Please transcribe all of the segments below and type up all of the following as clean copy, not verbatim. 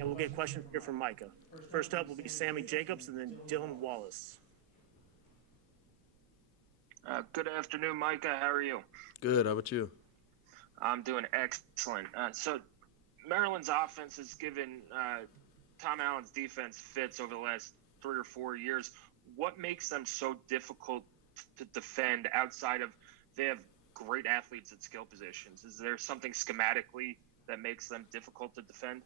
And we'll get questions here from Micah. First up will be Sammy Jacobs and then Dylan Wallace. Good afternoon, Micah. How are you? Good. How about you? I'm doing excellent. So Maryland's offense has given Tom Allen's defense fits over the last 3 or 4 years. What makes them so difficult to defend outside of they have great athletes at skill positions? Is there something schematically that makes them difficult to defend?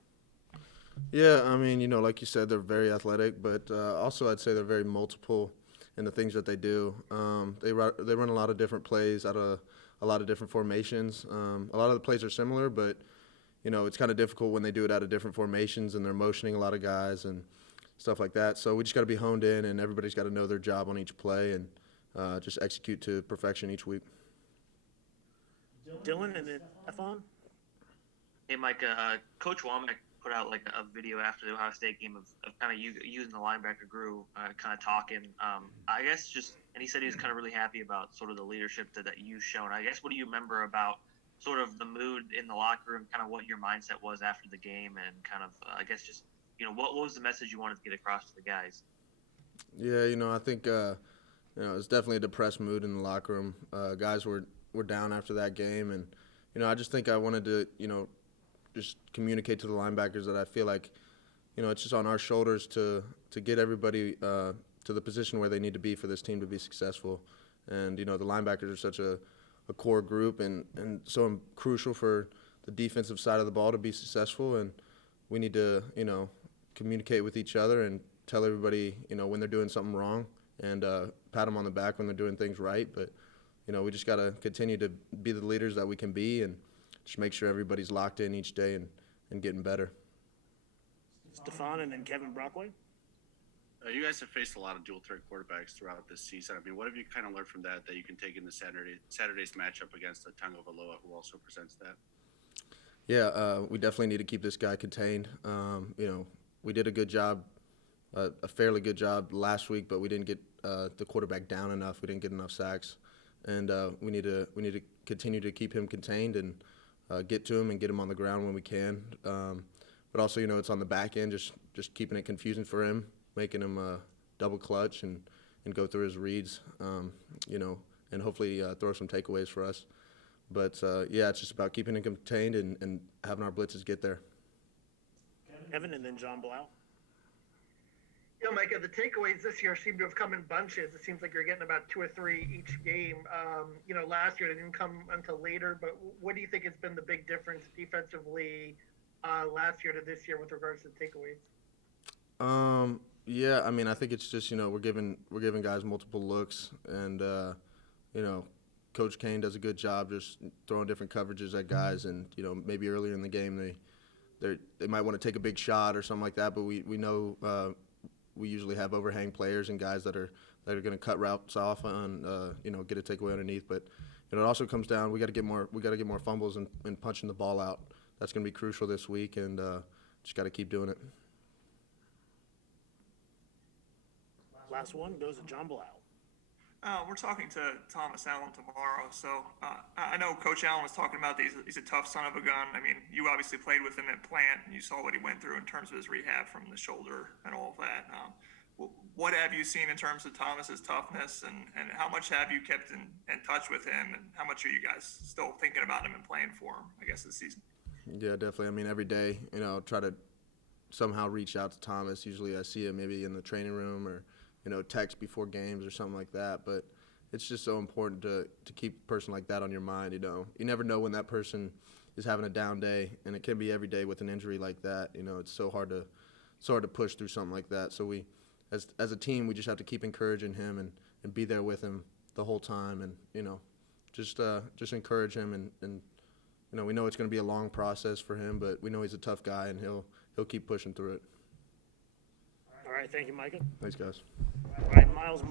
Yeah, I mean, like you said, they're very athletic, but also I'd say they're very multiple in the things that they do. They run a lot of different plays out of a lot of different formations. A lot of the plays are similar, but it's kind of difficult when they do it out of different formations and they're motioning a lot of guys and stuff like that. So we just got to be honed in, and everybody's got to know their job on each play and just execute to perfection each week. Dylan and then Stefan. Hey, Micah, Coach Womack put out like a video after the Ohio State game of kind of using the linebacker crew, kind of talking. I guess and he said he was kind of really happy about sort of the leadership that you've shown. I guess what do you remember about sort of the mood in the locker room, kind of what your mindset was after the game, and kind of I guess just what was the message you wanted to get across to the guys? Yeah, I think it's definitely a depressed mood in the locker room. Guys were down after that game, and I just think I wanted to just communicate to the linebackers that I feel like it's just on our shoulders to get everybody to the position where they need to be for this team to be successful. And the linebackers are such a core group and so crucial for the defensive side of the ball to be successful, and we need to communicate with each other and tell everybody when they're doing something wrong, and pat them on the back when they're doing things right. But we just got to continue to be the leaders that we can be, and just make sure everybody's locked in each day and getting better. Stefan and then Kevin Brockway. You guys have faced a lot of dual-threat quarterbacks throughout this season. I mean, what have you kind of learned from that you can take into Saturday's matchup against Tagovailoa, who also presents that? Yeah, we definitely need to keep this guy contained. We did a good job, a fairly good job last week, but we didn't get the quarterback down enough. We didn't get enough sacks, and we need to continue to keep him contained and get to him and get him on the ground when we can. But also, it's on the back end, just keeping it confusing for him, making him double clutch and go through his reads, and hopefully throw some takeaways for us. But, it's just about keeping him contained and having our blitzes get there. Kevin and then John Blau. Micah, the takeaways this year seem to have come in bunches. It seems like you're getting about 2 or 3 each game. Last year they didn't come until later, but what do you think has been the big difference defensively last year to this year with regards to takeaways? Yeah, I mean, I think it's just we're giving guys multiple looks, and Coach Kane does a good job just throwing different coverages at guys, and maybe earlier in the game they might want to take a big shot or something like that, but we know we usually have overhang players and guys that are going to cut routes off and get a takeaway underneath. But it also comes down we got to get more fumbles and punching the ball out. That's going to be crucial this week, and just got to keep doing it. Last one goes to John Blau. We're talking to Thomas Allen tomorrow, so I know Coach Allen was talking about he's a tough son of a gun. I mean, you obviously played with him at Plant, and you saw what he went through in terms of his rehab from the shoulder and all of that. What have you seen in terms of Thomas's toughness, and how much have you kept in touch with him, and how much are you guys still thinking about him and playing for him, I guess, this season? Yeah, definitely. I mean, every day, try to somehow reach out to Thomas. Usually I see him maybe in the training room or text before games or something like that. But it's just so important to keep a person like that on your mind. You never know when that person is having a down day, and it can be every day with an injury like that. It's so hard to push through something like that. So we, as a team, we just have to keep encouraging him and be there with him the whole time, and just encourage him and we know it's going to be a long process for him, but we know he's a tough guy, and he'll keep pushing through it. All right, thank you, Micah. Thanks, guys. All right, Miles Martin.